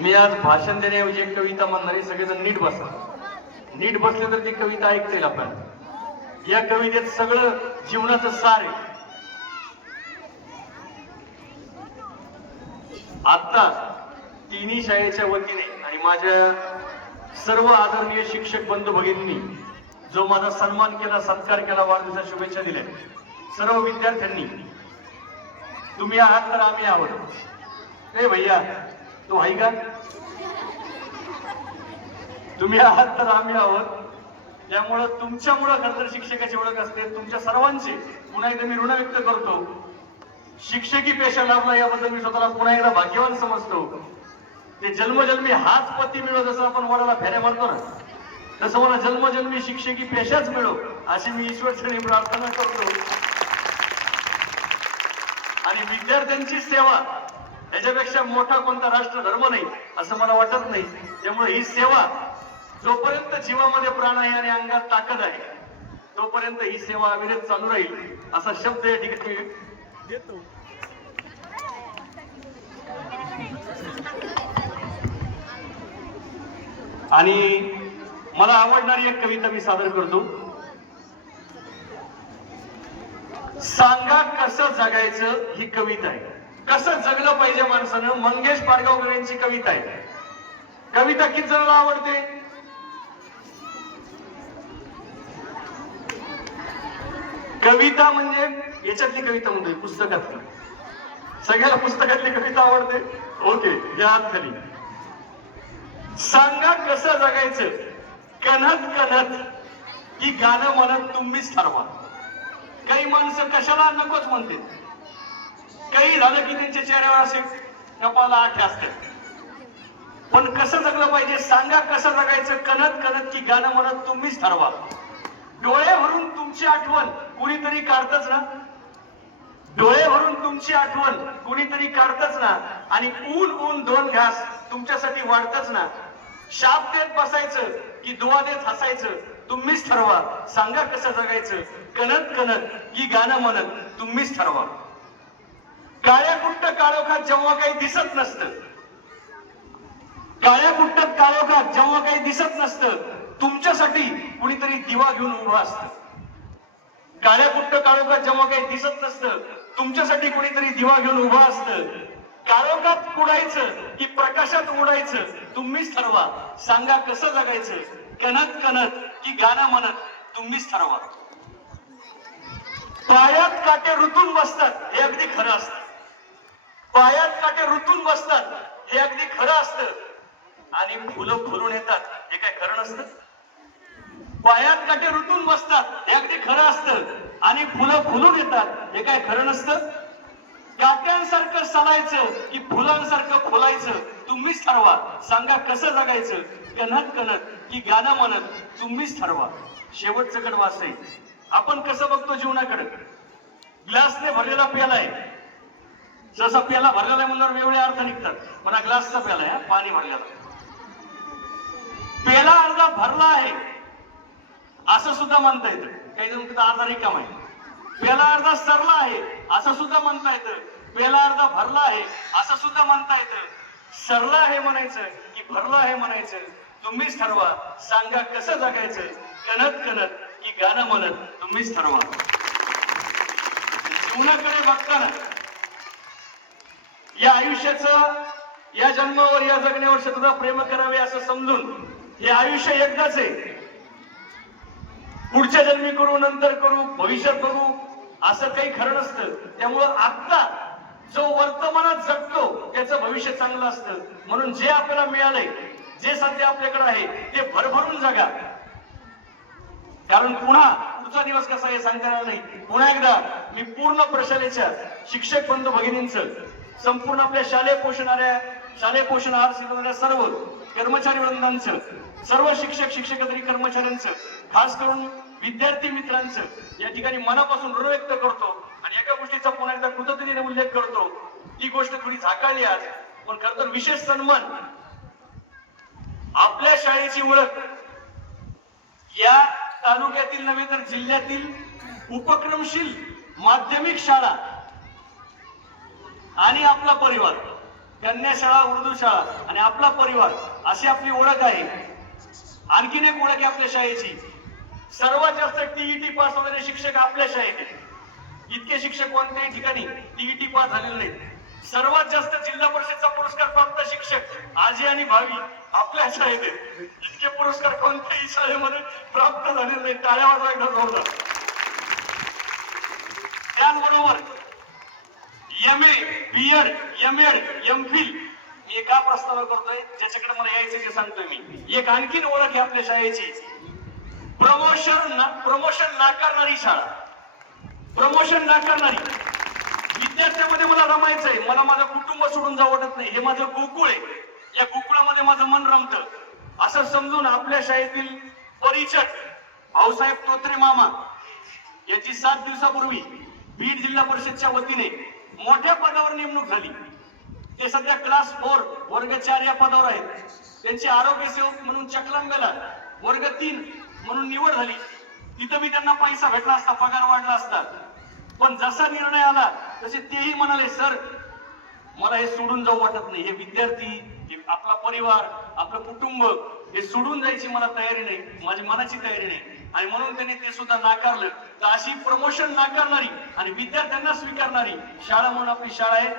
मी आज भाषण देण्याऐवजी एक कविता म्हणणारी सगळेजण नीट बसा. नीट बसले तर ती कविता ऐकतील आपण. या कवितेत सगळं जीवनाचं सार आहे. आता तिन्ही शाळेच्या वतीने आणि माझ्या सर्व आदरणीय शिक्षक बंधू भगिनींनी जो माझा सन्मान केला, सत्कार केला, वाढदिवसाच्या शुभेच्छा दिल्या सर्व विद्यार्थ्यांनी, तुम्ही आहात तर आम्ही आहोत. ए भैया तू आहे का? तुम्ही आहात तर आम्ही आहोत. त्यामुळं तुमच्यामुळं खरं तर शिक्षकाची ओळख असते. तुमच्या सर्वांची पुन्हा एकदा मी ऋण व्यक्त करतो. शिक्षकी पेशा लाभला याबद्दल मी स्वतःला पुन्हा एकदा भाग्यवान समजतो. ते जन्मजन्मी हाच पती मिळो, जसं आपण वडाला फेऱ्या मारतो ना, तसं मला जन्मजन्मी शिक्षकी पेशाच मिळो अशी मी ईश्वरचरणी प्रार्थना करतो. आणि विद्यार्थ्यांची सेवा याच्यापेक्षा मोठा कोणता राष्ट्रधर्म नाही असं मला वाटत नाही. त्यामुळे ही सेवा जोपर्यंत जीवामध्ये प्राण आहे आणि अंगात ताकद आहे तोपर्यंत ही सेवा अविरत चालू राहील असा शब्द या ठिकाणी देतो. आणि मला आवडणारी एक कविता मी सादर करतो. सांगा कसं जगायचं ही कविता आहे. कसं जगलं पाहिजे माणसानं, मंगेश पाडगावकर यांची कविता आहे. कविता किती जणांना आवडते? कविता म्हणजे याच्यातली कविता म्हणतोय, पुस्तकातली. सगळ्याला पुस्तकातली कविता आवडते? ओके, या हात खाली. सांगा कसं जगायचं, कणत कणत की गाणं म्हणत तुम्हीच ठरवा. काही माणसं कशाला नकोच म्हणते. काही झालं की त्यांच्या चेहऱ्यावर असे कपाला आठे असतात. पण कसं जगलं पाहिजे, सांगा कसं जगायचं, कणत कणत की गाणं म्हणत तुम्हीच ठरवा. डोळे भरून तुमची आठवण कुणीतरी काढतच ना. डोळे भरून तुमची आठवण कुणीतरी काढतच ना. आणि ऊन ऊन दोन घास तुमच्यासाठी वाढतच ना. शाप देत बसायचं की दुआ देत हसायचं तुम्हीच ठरवा. सांगा कसं जगायचं, कणत कणत की गाणं म्हणत तुम्हीच ठरवा. काळ्या कुट्ट काळोखात जेव्हा काही दिसत नसतं, काळ्या कुट्ट काळोखात जेव्हा काही दिसत नसतं तुमच्यासाठी कुणीतरी दिवा घेऊन उभं असतं. काळ्या कुट्ट काळोखात जेव्हा काही दिसत नसतं तुमच्यासाठी कुणीतरी दिवा घेऊन उभं असतं. काळोखात उडायचं की प्रकाशात उडायचं तुम्हीच ठरवा. सांगा कसं जगायचं, कणत कणत की गाणं म्हणत तुम्हीच ठरवा. पायात काटे रुतून बसतात हे अगदी खरं असतं. पायात काटे रुतून बसतात हे अगदी खरं असतं. आणि फुलं फुलून येतात हे काय खरं नसतं. पायात काटे रुतून बसतात हे अगदी खरं असतं. आणि फुलं फुलून येतात हे काय खरं नसतं. काट्यांसारखं सलायचं की फुलांसारखं फुलायचं तुम्हीच ठरवा. सांगा कसं जगायचं, कणत कणत की गाणं म्हणत तुम्हीच ठरवा. शेवटचं कडवं असं आहे, आपण कसं बघतो जीवनाकडे. ग्लासने भरलेला प्याला आहे, जसा प्याला भरलेला आहे म्हणल्यावर वेगळे अर्थ निघतात. पण हा ग्लासचा प्याला आहे, पाणी भरलेला. पेला अर्धा भरला आहे असं सुद्धा म्हणता येतं. काही जण म्हणतात अर्धा रिकामा आहे. पेला अर्धा सरला आहे असं सुद्धा म्हणता येतं. पेला अर्धा भरला आहे असं सुद्धा म्हणता येतं. सरला आहे म्हणायचं की भरला आहे म्हणायचं तुम्हीच ठरवा. सांगा कसं जगायचं, कणत कणत की गाणं म्हणत तुम्हीच ठरवा. जीवनाकडे बघताना या आयुष्याचं, या जन्मावर, या जगण्यावर शतदा प्रेम करावे असं समजून हे आयुष्य एकदाच आहे. पुढच्या जन्मी करू, नंतर करू, भविष्यात बघू असं काही खरं नसतं. त्यामुळं आता जो वर्तमानात जगतो त्याचं भविष्य चांगलं असतं. म्हणून जे आपल्याला मिळालंय, जे सध्या आपल्याकडे आहे ते भरभरून जगा. कारण पुन्हा पुढचा दिवस कसा आहे सांगता येणार नाही. पुन्हा एकदा मी पूर्ण प्रशालेच्या शिक्षक बंधू भगिनींचं, संपूर्ण आपल्या शालेय पोषण आहार स्वीकारणाऱ्या सर्व कर्मचारी वृंदांचं, सर्व शिक्षक शिक्षकेतरी कर्मचाऱ्यांचं, खास करून विद्यार्थी मित्रांचं या ठिकाणी मनापासून ऋण व्यक्त करतो. आणि एका गोष्टीचा पुन्हा एकदा कृतज्ञतेने उल्लेख करतो. ही गोष्ट थोडी झाकाळली आज, पण खरं तर विशेष सन्मान. आपल्या शाळेची ओळख या तालुक्यातील नव्हे तर जिल्ह्यातील उपक्रमशील माध्यमिक शाळा आणि आपला परिवार कन्या शाळा, उर्दू शाळा आणि आपला परिवार अशी आपली ओळख आहे. आणखीन एक ओळख आहे आपल्या शाळेची, सर्वात जास्त टीईटी पास होणारे शिक्षक आपल्या शाळेत आहेत. इतके शिक्षक कोणत्याही ठिकाणी टीईटी पास झालेले नाहीत. सर्वात जास्त जिल्हा परिषदचा पुरस्कार प्राप्त शिक्षक आजी आणि भावी आपल्या शाळेत आहेत. इतके पुरस्कार कोणत्याही शाळेमध्ये प्राप्त झालेले नाहीत. टाळ्या वाजवा एकदा जोरदार. त्याचबरोबर MA, BEd, MAd, MPhil मी एका प्रस्ताव करतोय, ज्याच्याकडे मला यायचं ते सांगतोय मी. एक आणखीन ओळख आहे आपल्या शाळेची, प्रमोशन नाकारणारी शाळा. प्रमोशन नाकारणारी. विद्यार्थ्यामध्ये मला रमायचंय, मला माझं कुटुंब सोडून जाऊ वाटत नाही, हे माझं गोकुळ आहे, या गोकुळामध्ये माझं मन रमतं असं समजून आपल्या शाळेतील परिचक भाऊसाहेब तोत्रे मामा याची 7 दिवसापूर्वी बीड जिल्हा परिषदच्या वतीने मोठ्या पदावर नेमणूक झाली. ते सध्या क्लास 4 वर्ग 4 या पदावर आहेत. त्यांचे आरोग्य सेवक म्हणून चकलंगला वर्ग 3 म्हणून निवड झाली. तिथं मी त्यांना पैसा भेटला असता, पगार वाढला असता, पण जसा निर्णय आला तसे तेही म्हणाले, सर मला हे सोडून जाऊ वाटत नाही, हे विद्यार्थी, आपला परिवार, आपलं कुटुंब हे सोडून जायची मला तयारी नाही, माझी मनाची तयारी नाही. आणि म्हणून त्यांनी ते सुद्धा नाकारलं. तर अशी प्रमोशन नाकारणारी आणि विद्यार्थ्यांना स्वीकारणारी शाळा म्हणून आपली शाळा आहे.